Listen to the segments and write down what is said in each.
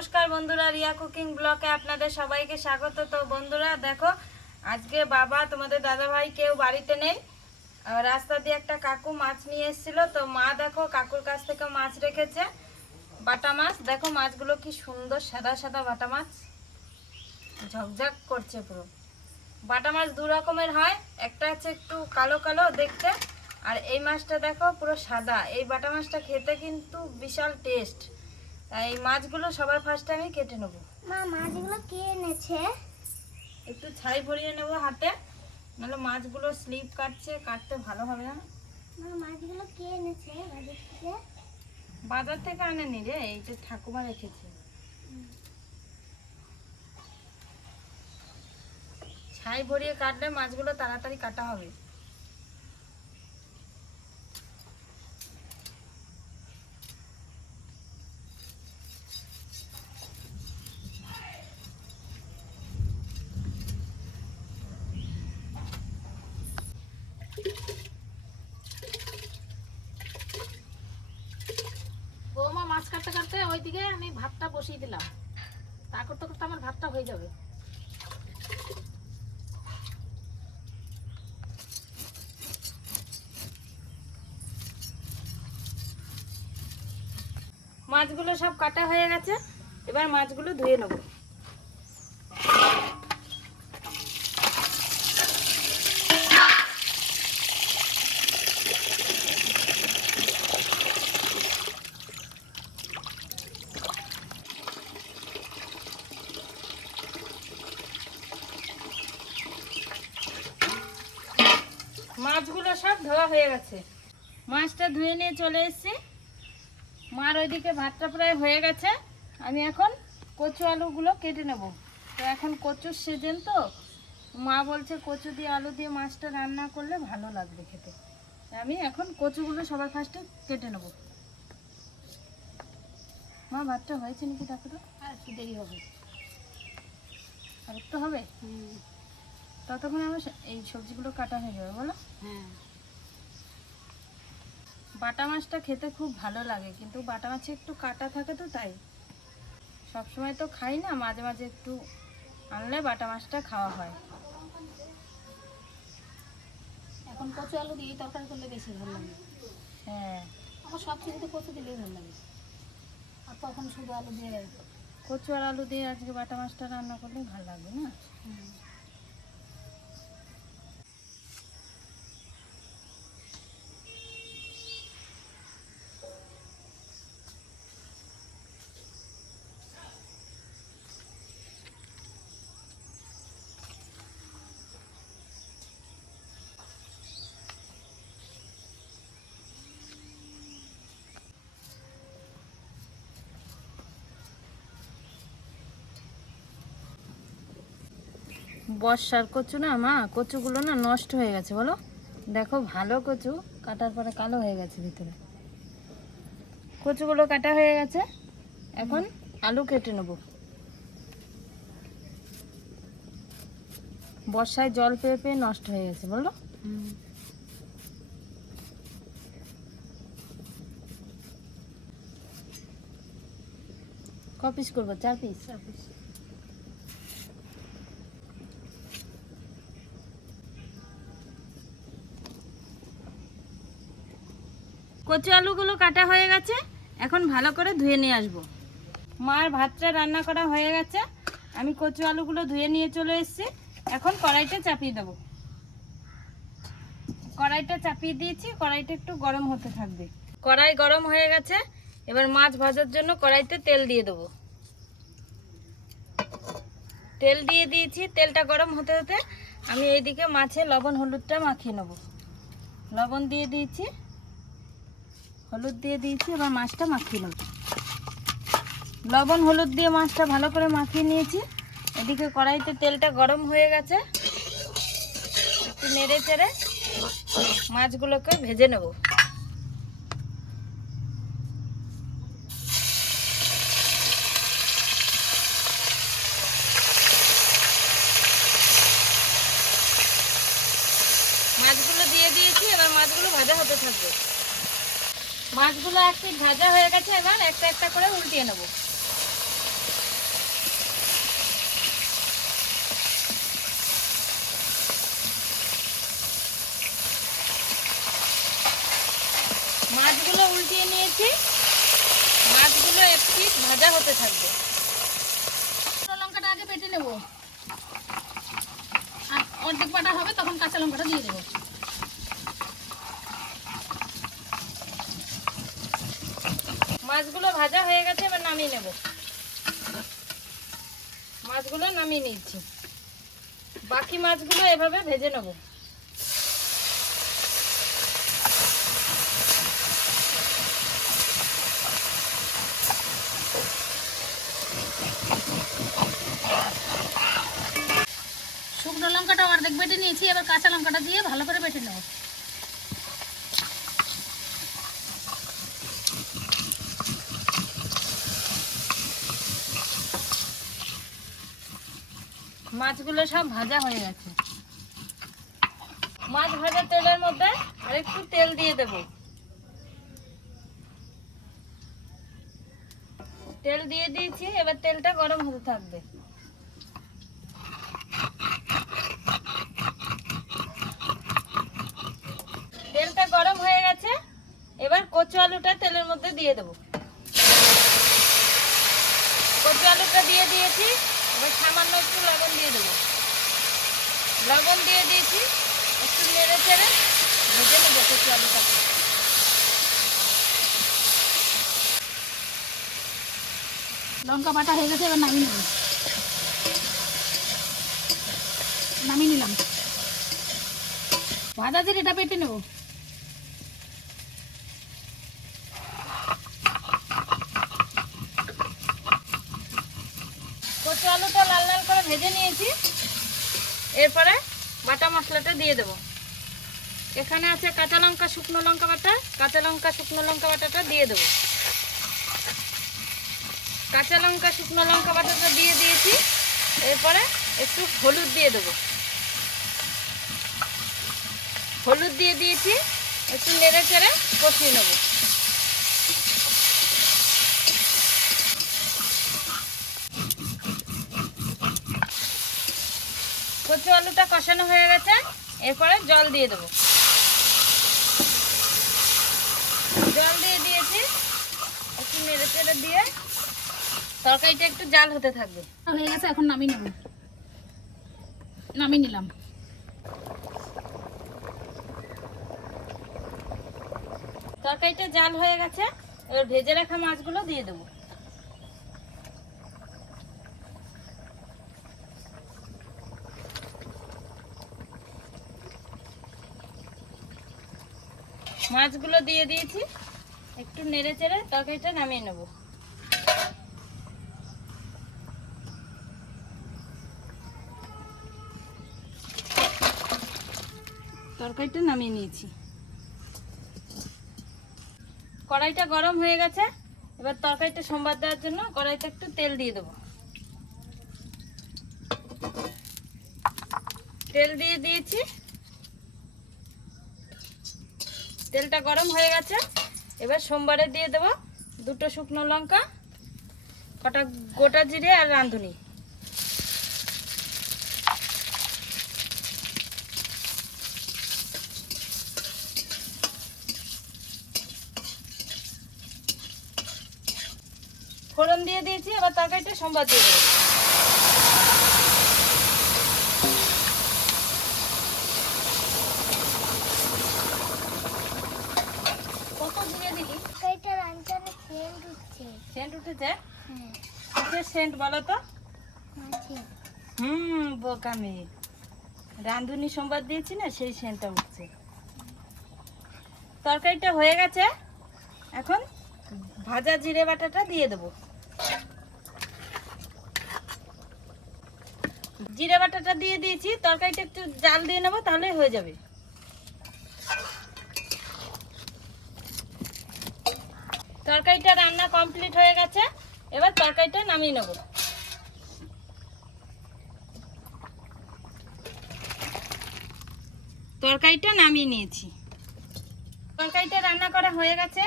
নমস্কার বন্ধুরা, রিয়া কুকিং ব্লগে আপনাদের সবাইকে স্বাগত। তো বন্ধুরা দেখো, আজকে বাবা তোমাদের দাদা ভাই কেউ বাড়িতে নেই। রাস্তা দিয়ে একটা কাকু মাছ নিয়ে এসেছিল। তো মা দেখো কাকুর কাছ থেকে মাছ রেখেছে, বাটা মাছ। দেখো মাছগুলো কি সুন্দর সাদা সাদা বাটা মাছ, ঝকঝক করছে পুরো। বাটা মাছ দু রকমের হয়, একটা হচ্ছে একটু কালো কালো দেখতে, আর এই মাছটা দেখো পুরো সাদা। এই বাটা মাছটা খেতে কিন্তু বিশাল টেস্ট। এই মাছগুলো সবার ফার্স্টে আমি কেটে নেব। মা মাছগুলো কে এনেছে? একটু ছাই ভরিয়ে নেব হাতে, নাহলে মাছগুলো স্লিপ কাটতে ভালো হবে না। মা মাছগুলো কে এনেছে বাজার থেকে? বাজার থেকে আনেনি রে, এই যে ঠাকুমা রেখেছে। ছাই ভরিয়ে কাটলে মাছগুলো তাড়াতাড়ি কাটা হবে। বৌমা মাছ কাটতে কাটতে ওইদিকে আমি ভাতটা বসিয়ে দিলাম, তা করতে করতে আমার ভাতটা হয়ে যাবে। মাছগুলো সব কাটা হয়ে গেছে, এবার মাছগুলো ধুয়ে নেব। মাছগুলো সব ধোয়া হয়ে গেছে, মাছটা ধুয়ে নিয়ে চলে এসেছি। মার ওইদিকে ভাতটা প্রায় হয়ে গেছে, আমি এখন কচু আলুগুলো কেটে নেব। তো এখন কচুর সিজন, তো মা বলছে কচু দিয়ে আলু দিয়ে মাছটা রান্না করলে ভালো লাগবে খেতে। আমি এখন কচুগুলো সবার ফার্স্টে কেটে নেব। মা ভাতটা হয়েছে নাকি দেখো তো, আর একটু দেরি হবে। আর একটু হবে, ততক্ষণ আমার এই সবজিগুলো কাটা হয়ে যাবে। বলো, হ্যাঁ, বাটা মাছটা খেতে খুব ভালো লাগে, কিন্তু বাটা মাছে একটু কাটা থাকে, তো তাই সবসময় তো খাই না, মাঝে মাঝে একটু আনলে বাটা মাছটা খাওয়া হয়। এখন কচু আলু দিয়ে তরকারি করলে বেশি ভালো লাগে। হ্যাঁ, আমার সব কিছুতে কচু দিলেই ভালো লাগে, আর তখন শুধু আলু দিয়ে। কচু আর আলু দিয়ে আজকে বাটা মাছটা রান্না করলে ভালো লাগবে না। বর্ষার কচু না মা, কচুগুলো না নষ্ট হয়ে গেছে। বলো, দেখো ভালো কচু কাটার পরে কালো হয়ে গেছে ভিতরে। কচুগুলো কাটা হয়ে গেছে, এখন আলু কেটে নেব। বর্ষায় জল পেয়ে পেয়ে নষ্ট হয়ে গেছে। বলো, ক পিস করবো? 4 পিস। কচু আলুগুলো কাটা হয়ে গেছে, এখন ভালো করে ধুয়ে নিয়ে আসবো। মার ভাতটা রান্না করা হয়ে গেছে, আমি কচু আলুগুলো ধুয়ে নিয়ে চলে এসেছি। এখন কড়াইটা চাপিয়ে দেবো। কড়াইটা চাপিয়ে দিয়েছি, কড়াইটা একটু গরম হতে থাকবে। কড়াই গরম হয়ে গেছে, এবার মাছ ভাজার জন্য কড়াইতে তেল দিয়ে দেবো। তেল দিয়ে দিয়েছি, তেলটা গরম হতে হতে আমি এইদিকে মাছে লবণ হলুদটা মাখিয়ে নেব। লবণ দিয়ে দিয়েছি, হলুদ দিয়ে দিয়েছি, এবার মাছটা মাখিয়ে নেব। লবণ হলুদ দিয়ে মাছটা ভালো করে মাখিয়ে নিয়েছি। এদিকে কড়াইতে তেলটা গরম হয়ে গেছে, একটু নেড়ে চেড়ে মাছগুলোকে ভেজে নেব। মাছগুলো দিয়ে দিয়েছি, এবার মাছগুলো ভাজা হতে থাকবে। মাছগুলো এক পিঠ ভাজা হয়ে গেছে, এবার একটা একটা করে উল্টিয়ে নেব। দিয়েছি, মাছগুলো একটু ভাজা হতে থাকবে। শুকনো লঙ্কাটা আগে বেটে নেব, আর অর্ধেক বাটা হবে তখন কাঁচা লঙ্কাটা দিয়ে দেবো। মাছগুলো ভাজা হয়ে গেছে, এবার নামিয়ে নেব। মাছগুলো নামিয়ে নিচ্ছি, বাকি মাছগুলো এভাবে ভেজে নেব। শুকনো লঙ্কাটা অর্ধেক বেটে নিয়েছি, এবার কাঁচা লঙ্কাটা দিয়ে ভালো করে বেটে নেব। মাছগুলো সব ভাজা হয়ে গেছে। মাছ ভাজা তেলের মধ্যে আর একটু তেল দিয়ে দেব। তেল দিয়ে দিয়েছি, এবার তেলটা গরম হতে থাকবে। তেলটা গরম হয়ে গেছে, এবার কচু আলুটা তেলের মধ্যে দিয়ে দেব। কচু আলুটা দিয়ে দিয়েছি, এবার সামান্য একটু লবণ দিয়ে দেবো। লবণ দিয়ে দিয়েছি, একটু নেড়ে চেড়ে ভেজে নেবো কচু আলুটাকে। লঙ্কা বাটা হয়ে গেছে, এবার নামিয়ে নেব। নামিয়ে নিলাম। ভাজা জিরেটা বেটে নেব। কচু আলুটা লাল লাল করে ভেজে নিয়েছি, এরপরে বাটা মশলাটা দিয়ে দেব। এখানে আছে কাঁচা লঙ্কা, শুকনো লঙ্কা বাটা। কাঁচা লঙ্কা শুকনো লঙ্কা বাটাটা দিয়ে দেব। কাঁচা লঙ্কা শুকনো লঙ্কা বাটাটা দিয়ে দিয়েছি, এরপরে একটু হলুদ দিয়ে দেব। হলুদ দিয়ে দিয়েছি, একটু নেড়ে চেড়ে কষিয়ে নেব। কচু আলুটা কষানো হয়ে গেছে, এরপরে জল দিয়ে দেবো। জল দিয়ে দিয়েছি, একটু নেড়ে চেড়ে দিয়ে তরকারিটা একটু জাল হতে থাকবে। হয়ে গেছে, এখন নামিয়ে নেব। নামিয়ে নিলাম। তরকারিটা জাল হয়ে গেছে, এবার ভেজে রাখা মাছগুলো দিয়ে দেবো। মাছগুলো দিয়ে দিয়েছি, একটু নেড়ে চেড়ে তরকারিটা নামিয়ে নেব। তরকারিটা নামিয়ে নিয়েছি। কড়াইটা গরম হয়ে গেছে, এবার তরকারিটা সম্বাদ দেওয়ার জন্য কড়াইতে একটু তেল দিয়ে দেবো। তেল দিয়ে দিয়েছি, তেলটা গরম হয়ে গেছে, এবার সোমবারে দিয়ে দেবো দুটো শুকনো লঙ্কা, কটা গোটা জিরে আর রাঁধুনি। ফোড়ন দিয়ে দিয়েছি, এবার তরকারিটা সোমবার দিয়ে দেবো। কত দিয়ে দিলি? তরকারিটা রান্নার সেন্ট উঠছে। সেন্ট উঠেছে? হ্যাঁ, কিসের সেন্ট বলো তো? মাছের। বোকা মেয়ে, রাঁধুনি সোমবার দিয়েছি না, সেই সেন্টটা উঠছে। তরকারিটা হয়ে গেছে, এখন ভাজা জিরে বাটাটা দিয়ে দেবো। জিরে বাটাটা দিয়ে দিয়েছি, তরকারিটা একটু জাল দিয়ে নেবো, তাহলেই হয়ে যাবে। তরকারিটা রান্না কমপ্লিট হয়ে গেছে, এবার তরকারিটা নামিয়ে নেব। তরকারিটা নামিয়ে নিয়েছি। তরকারিটা রান্না করা হয়ে গেছে।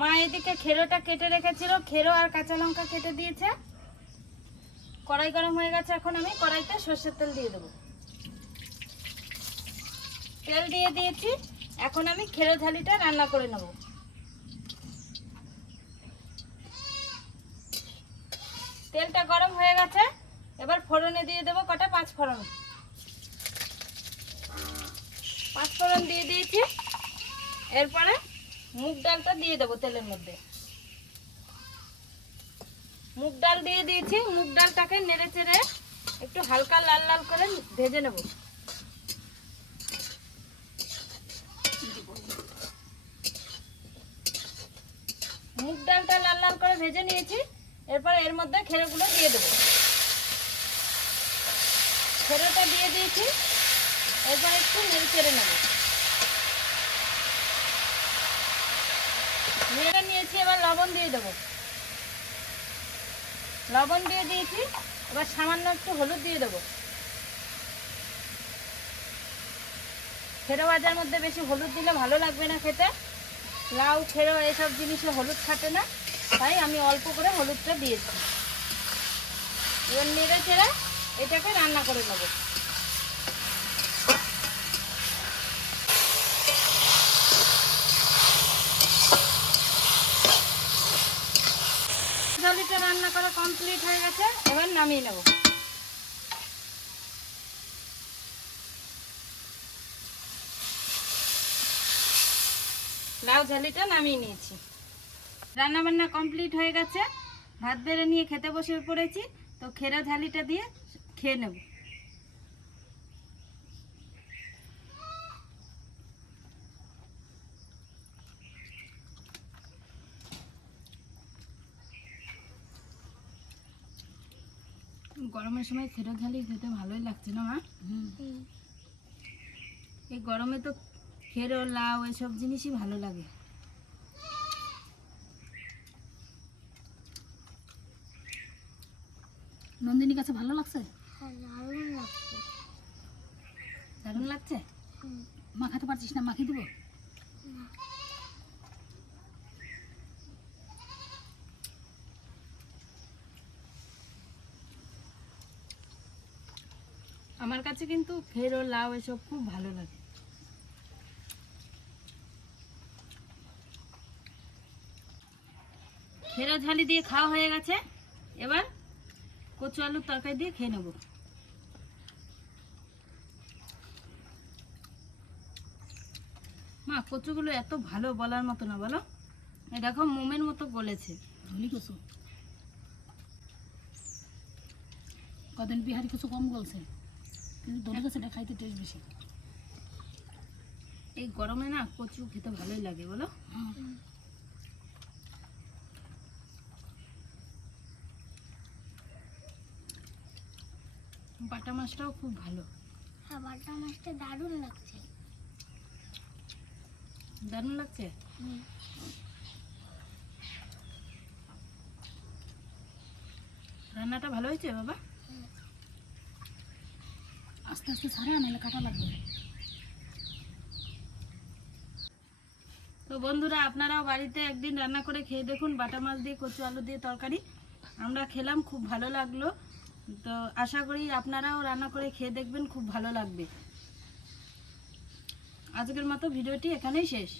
মা এদিকে খেরোটা কেটে রেখেছিল, খেরো আর কাঁচা লঙ্কা কেটে দিয়েছে। কড়াই গরম হয়ে গেছে, এখন আমি কড়াইতে সর্ষের তেল দিয়ে দেবো। তেল দিয়ে দিয়েছি, এখন আমি খেরো ঝালিটা রান্না করে নেব। তেলটা গরম হয়ে গেছে, এবার ফোড়নে দিয়ে দেবো কটা পাঁচ ফোড়ন। পাঁচ ফোড়ন দিয়ে দিয়েছি। এরপরে মুগ ডালটা দিয়ে দেবো তেলের মধ্যে। মুগ ডাল দিয়ে দিয়েছি। মুগ ডালটাকে নেড়ে চেড়ে একটু হালকা লাল লাল করে ভেজে নেব। মুগ ডালটা লাল লাল করে ভেজে নিয়েছি। এরপর এর মধ্যে খেরোগুলো দিয়ে দেবো। খেরোটা দিয়ে দিয়েছি। এরপর একটু নেড়ে চেড়ে নেব। নেড়ে নিয়েছি, এবার লবণ দিয়ে দেবো। লবণ দিয়ে দিয়েছি। এবার সামান্য একটু হলুদ দিয়ে দেবো। খেরো ভাজার মধ্যে বেশি হলুদ দিলে ভালো লাগবে না খেতে। লাউ খেরো এসব জিনিসে হলুদ থাকে না, তাই আমি অল্প করে হলুদটা দিয়েছি। এবার নেড়ে চেড়ে এটাকে রান্না করে নেব। ঝালিটা রান্না করা কমপ্লিট হয়ে গেছে, এবার নামিয়ে নেব। লাউ ঝালিটা নামিয়ে নিয়েছি। রান্না বান্না কমপ্লিট হয়ে গেছে, ভাত বেড়ে নিয়ে খেতে বসে পড়েছি। তো খেরা ঝালিটা দিয়ে খেয়ে নেব। গরমের সময় খেরা ঝালি খেতে ভালোই লাগছে না মা? এই গরমে তো খেরো লাউ এসব জিনিসই ভালো লাগে। নন্দিনীর কাছে ভালো লাগছে? দারুণ লাগছে। দারুণ লাগছে। মাখাতে পারছিস না? মাখিয়ে দেবো। আমার কাছে কিন্তু খেরো লাউ এসব খুব ভালো লাগে। খেরো ঝালি দিয়ে খাওয়া হয়ে গেছে, এবার কচু আলুর তরকারি দিয়ে খেয়ে নেব। মা কচুগুলো এত ভালো বলার মতো না, বলো। এই দেখো মোমের মতো গলেছে। ধলি কচু কদিন বিহারি কচু কম গলছে, কিন্তু ধলি কচুটা খাইতে টেস্ট বেশি। এই গরমে না কচু খেতে ভালোই লাগে, বলো। বাটা মাছটাও খুব ভালো। হ্যাঁ, বাটা মাছটা দারুণ লাগছে। দারুণ লাগছে। রান্নাটা ভালো হয়েছে বাবা? আস্তে আস্তে ছাড়া, নাহলে কাটা লাগবে। তো বন্ধুরা, আপনারাও বাড়িতে একদিন রান্না করে খেয়ে দেখুন, বাটা মাছ দিয়ে কচু আলু দিয়ে তরকারি। আমরা খেলাম, খুব ভালো লাগলো। তো আশা করি আপনারাও রান্না করে খেয়ে দেখবেন, খুব ভালো লাগবে। আজকের মতো ভিডিওটি এখানেই শেষ।